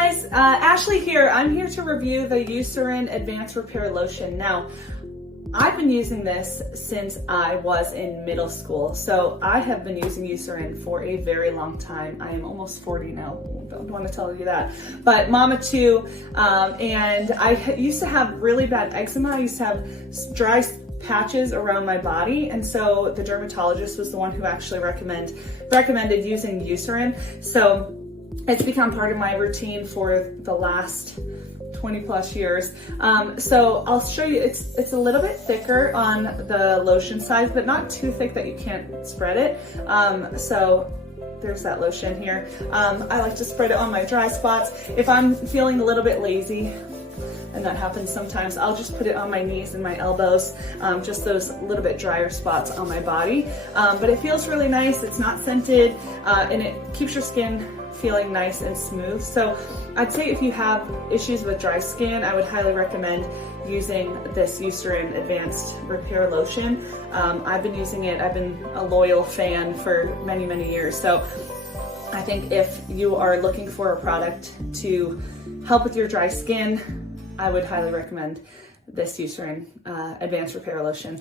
guys, Ashley here. I'm here to review the Eucerin Advanced Repair Lotion. Now, I've been using this since I was in middle school. So I have been using Eucerin for a very long time. I am almost 40 now. Don't want to tell you that. But mama too, and I used to have really bad eczema. I used to have dry patches around my body, and so the dermatologist was the one who actually recommended using Eucerin. So it's become part of my routine for the last 20 plus years. So I'll show you, it's a little bit thicker on the lotion side, but not too thick that you can't spread it. So there's that lotion here. I like to spread it on my dry spots. If I'm feeling a little bit lazy, and that happens sometimes, I'll just put it on my knees and my elbows, just those little bit drier spots on my body. But it feels really nice, it's not scented, and it keeps your skin feeling nice and smooth. So I'd say if you have issues with dry skin, I would highly recommend using this Eucerin Advanced Repair Lotion. I've been using it, I've been a loyal fan for many, many years. So I think if you are looking for a product to help with your dry skin, I would highly recommend this Eucerin Advanced Repair Lotion.